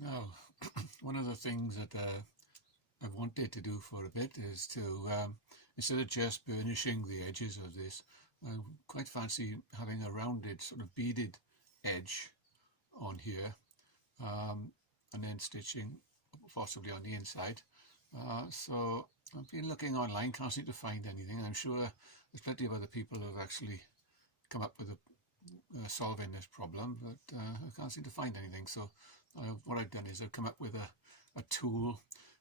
Now, one of the things that I've wanted to do for a bit is to, instead of just burnishing the edges of this, I quite fancy having a rounded sort of beaded edge on here, and then stitching possibly on the inside. So I've been looking online, can't seem to find anything. I'm sure there's plenty of other people who have actually come up with solving this problem, but I can't seem to find anything. So what I've done is I've come up with a tool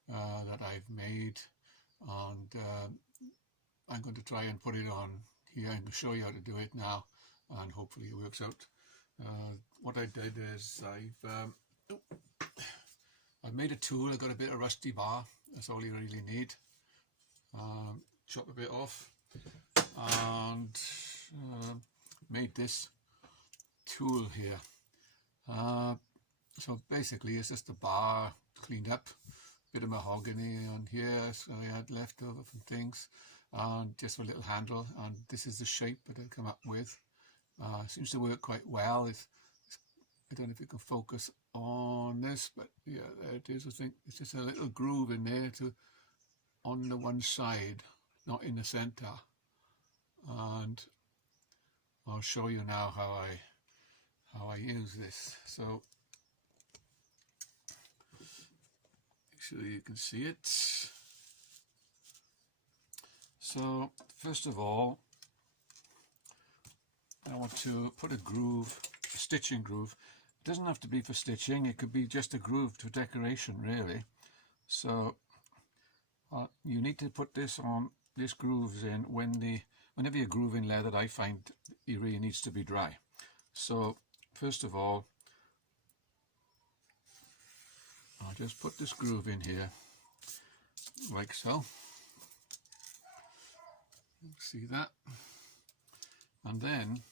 that I've made, and I'm going to try and put it on here and show you how to do it now, and hopefully it works out. What I did is I've made a tool. I've got a bit of rusty bar, that's all you really need. Chop a bit off and made this tool here. So basically it's just a bar cleaned up, bit of mahogany on here, so I had left over from things, and just a little handle, and this is the shape that I come up with. Seems to work quite well. I don't know if you can focus on this, but yeah, there it is. I think it's just a little groove in there on the one side, not in the center. And I'll show you now how I use this. So make sure you can see it. So first of all, I want to put a groove, a stitching groove. It doesn't have to be for stitching, it could be just a groove for decoration really. So you need to put this grooves in whenever you're grooving leather. I find it really needs to be dry. So first of all, I'll just put this groove in here like so. See that? And then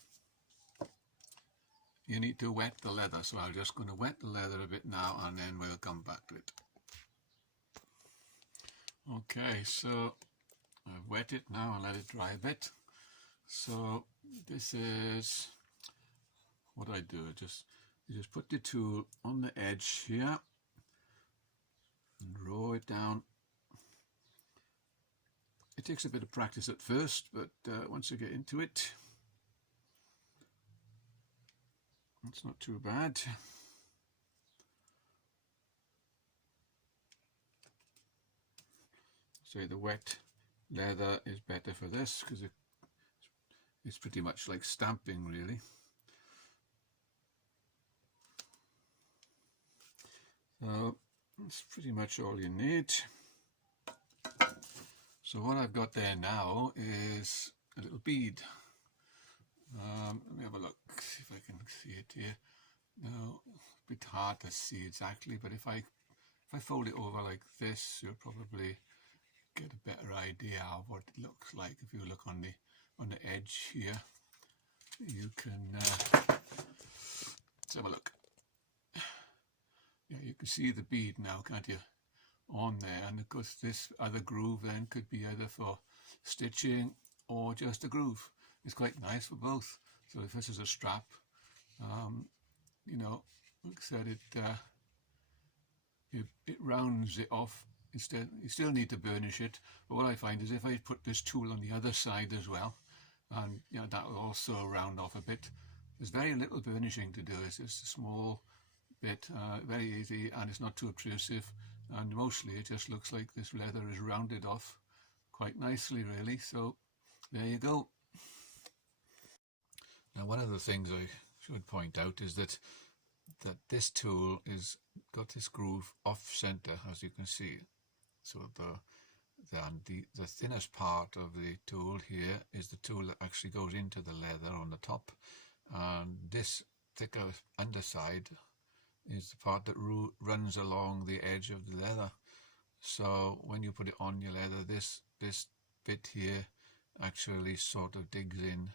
you need to wet the leather, so I'm just going to wet the leather a bit now, and then we'll come back to it. Okay, so I've wet it now and let it dry a bit. So this is what I do. You just put the tool on the edge here and roll it down. It takes a bit of practice at first, but once you get into it, it's not too bad. So the wet leather is better for this because it's pretty much like stamping really. So that's pretty much all you need. So what I've got there now is a little bead. Let me have a look, see if I can see it here. No, a bit hard to see exactly, but if I fold it over like this, you'll probably get a better idea of what it looks like. If you look on the edge here, you can let's have a look. Yeah, you can see the bead now, can't you, on there? And of course this other groove then could be either for stitching or just a groove. It's quite nice for both. So if this is a strap, you know, like I said, it rounds it off. Instead, you still need to burnish it, but what I find is if I put this tool on the other side as well, and you know, that will also round off a bit. There's very little burnishing to do. It's just a small bit, very easy, and it's not too obtrusive, and mostly it just looks like this leather is rounded off quite nicely really. So there you go. Now one of the things I should point out is that this tool is got this groove off center, as you can see. So the thinnest part of the tool here is the tool that actually goes into the leather on the top, and this thicker underside is the part that runs along the edge of the leather. So when you put it on your leather, this bit here actually sort of digs in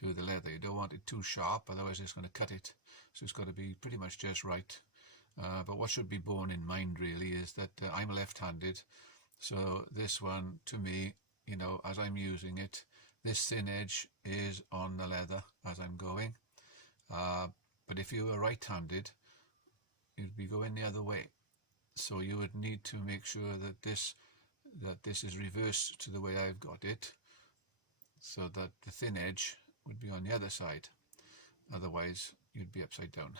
to the leather. You don't want it too sharp, otherwise it's going to cut it. So it's got to be pretty much just right. But what should be borne in mind really is that I'm left-handed, so this one, to me, you know, as I'm using it, this thin edge is on the leather as I'm going. But if you are right-handed, you'd be going the other way. So you would need to make sure that this is reversed to the way I've got it, so that the thin edge would be on the other side. Otherwise, you'd be upside down.